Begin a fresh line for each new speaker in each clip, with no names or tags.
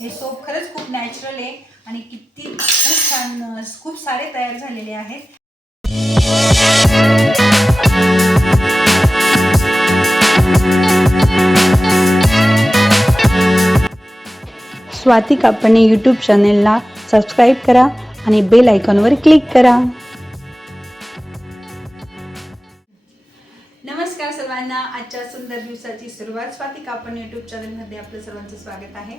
हे सोप खरंच खूप नॅचरल आहे आणि किती खूप छान खूप सारे तयार झालेले आहेत.
स्वाती कापणे यूट्यूब चॅनेलला सबस्क्राईब करा आणि बेल आयकॉनवर क्लिक करा.
आजच्या सुंदर दिवसाची सुरुवात स्वाती कापण यूट्यूब चॅनलमध्ये आपलं सर्वांचं स्वागत आहे.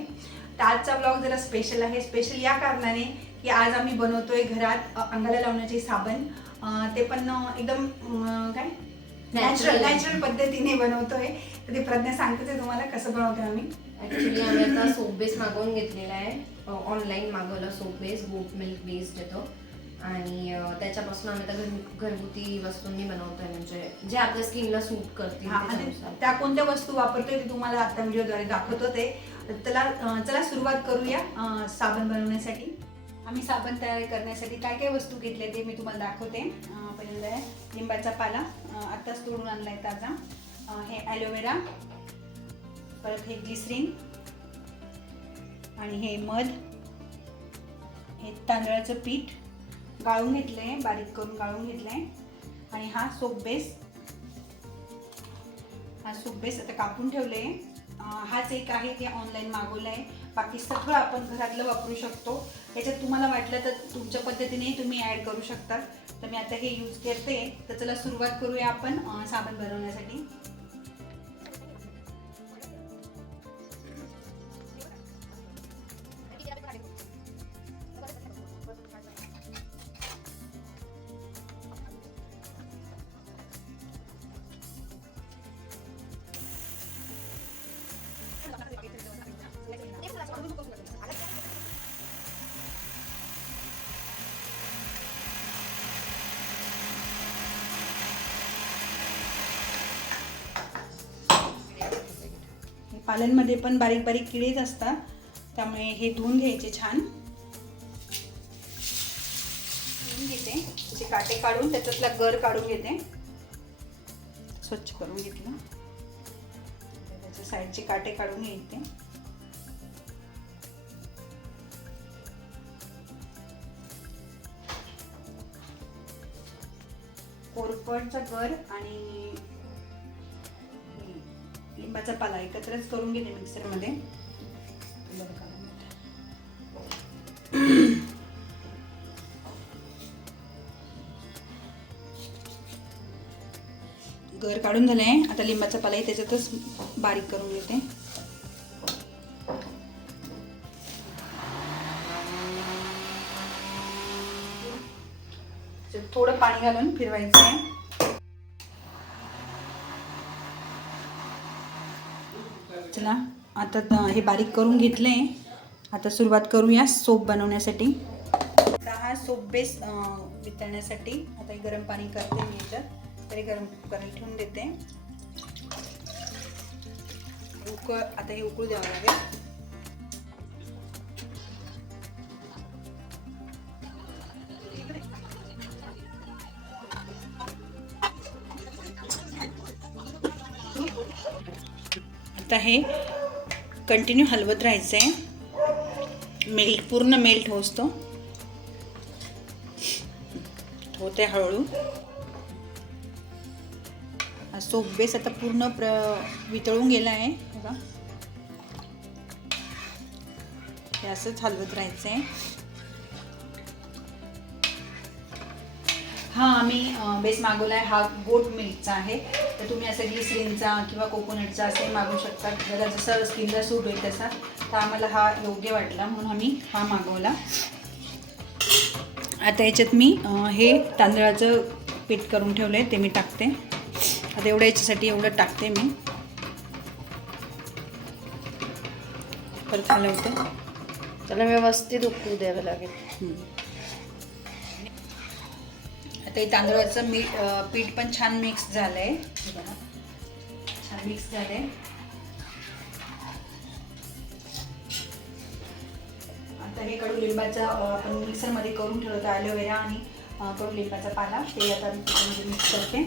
तर आजचा ब्लॉग जरा स्पेशल आहे. स्पेशल या कारणाने की आज आम्ही बनवतोय घरात अंगाला लावण्याचे साबण. ते पण एकदम काय? नॅचरल. नॅचरल पद्धतीने बनवतोय. तर ते प्रज्ञा सांगते ते तुम्हाला कसं बनवतोय आम्ही.
ऍक्च्युली आम्ही आता सोप बेस मागवून घेतलेला आहे. ऑनलाईन मागवला soap base goat milk based येतो आणि त्याच्यापासून आम्ही आता घर घरगुती वस्तूंनी बनवतोय. म्हणजे जे आपल्या स्किनला सूट करतील
हा,
त्याच्यानुसार.
त्या कोणत्या वस्तू वापरतोय ते तुम्हाला आता व्हिडिओद्वारे दाखवत होते तर चला चला सुरुवात करूया साबण बनवण्यासाठी. आम्ही साबण तयार करण्यासाठी काय काय वस्तू घेतल्या ते मी तुम्हाला दाखवते. पहिल्यांदा आहे लिंबाचा पाला आत्ताच तोडून आणलाय ताजा. अं, हे ॲलोवेरा परत हे ग्लिसरीन. आणि हे मध. हे तांदळाचं पीठ. गाळून घेतलंय बारीक करून गाळून घेतलंय. आणि हा सोप बेस हा सोप बेस आता कापून ठेवले हाच एक आहे ते ऑनलाईन मागवलं आहे बाकी सगळं आपण घरातलं वापरू शकतो. याच्यात तुम्हाला वाटलं तर तुमच्या पद्धतीने तुम्ही ॲड करू शकता. तर मी आता हे यूज करते. तर चला सुरुवात करूया आपण साबण बनवण्यासाठी. पाल्यांमध्ये पण बारीक बारीक किडेच असतात त्यामुळे हे धुवून घ्यायचे छान. धुवून घेते. त्याचे काटे काढून त्याच्यातला गर काढून घेते. स्वच्छ करून घेतलं त्याचे साईडचे काटे काढून घ्यायचे कोरपडचा गर आणि लिंबाचा पाला एकत्रच करून घेते मिक्सरमध्ये. घर काढून झालं गर काढून झालंय. आता लिंबाचा पालाही त्याच्यातच बारीक करून घेते. थोडं पाणी घालून फिरवायचं आहे चला आता हे बारीक करून घेतले. आता सुरुवात करूया सोप बनवण्यासाठी. आता हा सोप बेस वितळण्यासाठी. आता हे गरम पाणी करते मी याच्यात. तरी गरम करायला ठेवून देते. उकळ आता हे उकळू द्यावं लागेल. आता हे कंटिन्यू हलवत राहायचं आहे मेल्ट पूर्ण मेल्ट होतो. होते हळूहळू. सोप बेस आता पूर्ण प्र वितळून गेला आहे बघा. हे असंच हलवत राहायचं आहे हा आम्ही बेस मागवला आहे हा गोट मिल्कचा आहे. तर तुम्ही असं ग्लिसरीनचा किंवा कोकोनटचा असे मागवू शकता. ज्याला जसं स्किनला सूट होईल तसा तर आम्हाला हा योग्य वाटला म्हणून आम्ही हा मागवला. आता याच्यात मी हे तांदळाचं पीठ करून ठेवलं आहे ते मी टाकते. आता एवढं याच्यासाठी एवढं टाकते मी. परत हलवते
त्याला व्यवस्थित उकळू द्यावं लागेल.
आता हे तांदळाचं मी पीठ पण छान मिक्स झालं आहे छान मिक्स झालं आहे आता हे कडुलिंबाचा आपण मिक्सरमध्ये करून ठेवलं होतं ॲलोवेरा आणि कडुलिंबाचा पाला. ते आता मी मिक्स करते.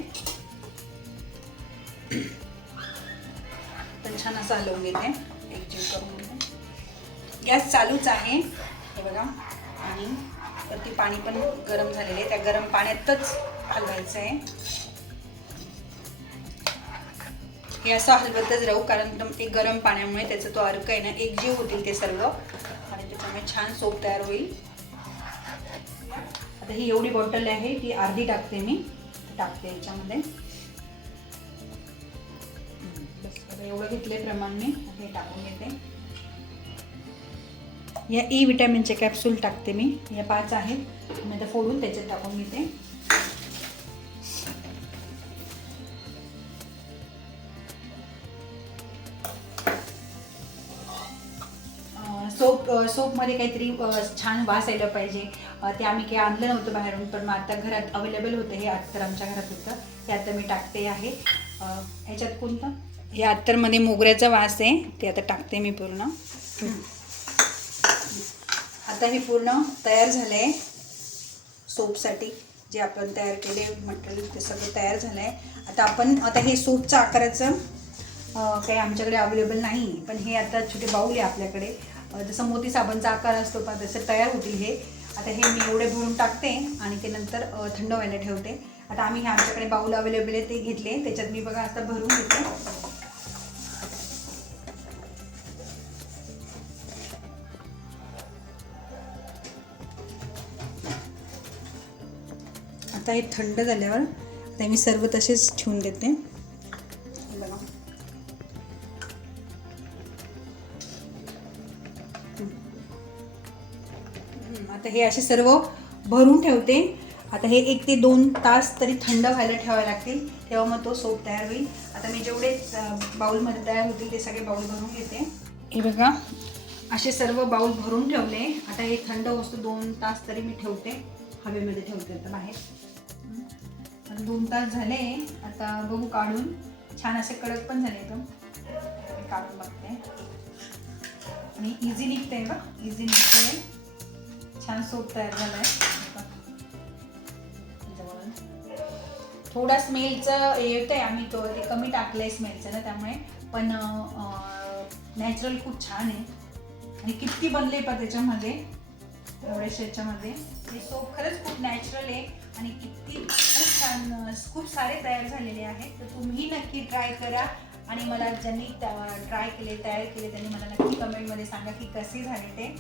पण छान असं हलवून घेते. एकजीव करून घेते. गॅस चालूच आहे. हे बघा. आणि वरती पाणी पण गरम झालेलं आहे. त्या गरम पाण्यातच हलवायचं आहे. हे असं हलवतच राहू कारण ते गरम पाण्यामुळे त्याचं तो अर्क आहे ना एकजीव होतील ते सर्व. आणि त्याच्यामुळे छान सोप तयार होईल. आता ही एवढी बॉटल आहे ती अर्धी टाकते मी. टाकते याच्यामध्ये. एवढं घेतलंय प्रमाण मी हे टाकून घेते. या ई विटॅमिनचे कॅप्सूल टाकते मी. या पाच आहेत. मी ते फोडून त्याच्यात टाकून घेते. सोप सोपमध्ये काहीतरी छान वास यायला पाहिजे. ते आम्ही काही आणलं नव्हतं बाहेरून पण मग आता घरात अवेलेबल होतं हे अत्तर आमच्या घरात होतं. ते आता मी टाकते आहे. ह्याच्यात कोणतं? हे अत्तरमध्ये मोगऱ्याचा वास आहे. ते आता टाकते मी पूर्ण. आता हे पूर्ण तयार झालं आहे सोपसाठी जे आपण तयार केले मटेरियल ते सगळं तयार झालं आहे आता आपण आता हे सोपच्या आकाराचं काही आमच्याकडे अवेलेबल नाही पण हे आता छोटे बाऊल आहे आपल्याकडे. जसं मोती साबणचा आकार असतो पण तसं तयार होतील हे. आता हे मी एवढे भरून टाकते आणि ते नंतर थंड व्हायला ठेवते. आता आम्ही हे आमच्याकडे बाऊल अवेलेबल आहे ते घेतले. त्याच्यात मी बघा आता भरून घेते. आता हे थंड झाल्यावर आता मी सर्व तसेच ठेवून देते. बघा. आता हे असे सर्व भरून ठेवते. आता हे एक ते दोन तास तरी थंड व्हायला ठेवावे लागतील. तेव्हा मग तो सोप तयार होईल. आता मी जेवढे बाऊलमध्ये बाउलमध्ये तयार होतील ते सगळे बाऊल भरून घेते. हे बघा. असे सर्व बाऊल भरून ठेवले. आता हे थंड वस्तू दोन तास तरी मी ठेवते. हवेमध्ये ठेवते आता बाहेर. आता दोन तास झाले. आता बघू काढून. छान असे कडक पण झाले तो काढून बघते. आणि इझी निघते का इझी निघते छान सोप तयार झालाय. आहे थोडा स्मेलचं येत आहे आम्ही तो ते कमी टाकलंय स्मेलचं ना त्यामुळे. पण नॅचरल खूप छान आहे. आणि किती बनले पण त्याच्यामध्ये. एवढ्याशा याच्यामध्ये. म्हणजे हे सोप खरंच खूप नॅचरल आहे आणि किती खूप छान खूप सारे तयार झालेले आहेत. तर तुम्ही नक्की ट्राय करा आणि मला ज्यांनी ट्राय केले तयार केले त्यांनी मला नक्की कमेंटमध्ये सांगा की कसे झाले ते.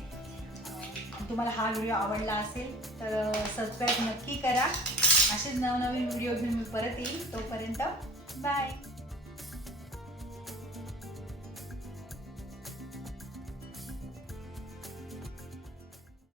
तुम्हाला हा व्हिडिओ आवडला असेल तर सबस्क्राईब नक्की करा. असेच नवनवीन व्हिडिओ घेऊन मी परत येईल. तोपर्यंत बाय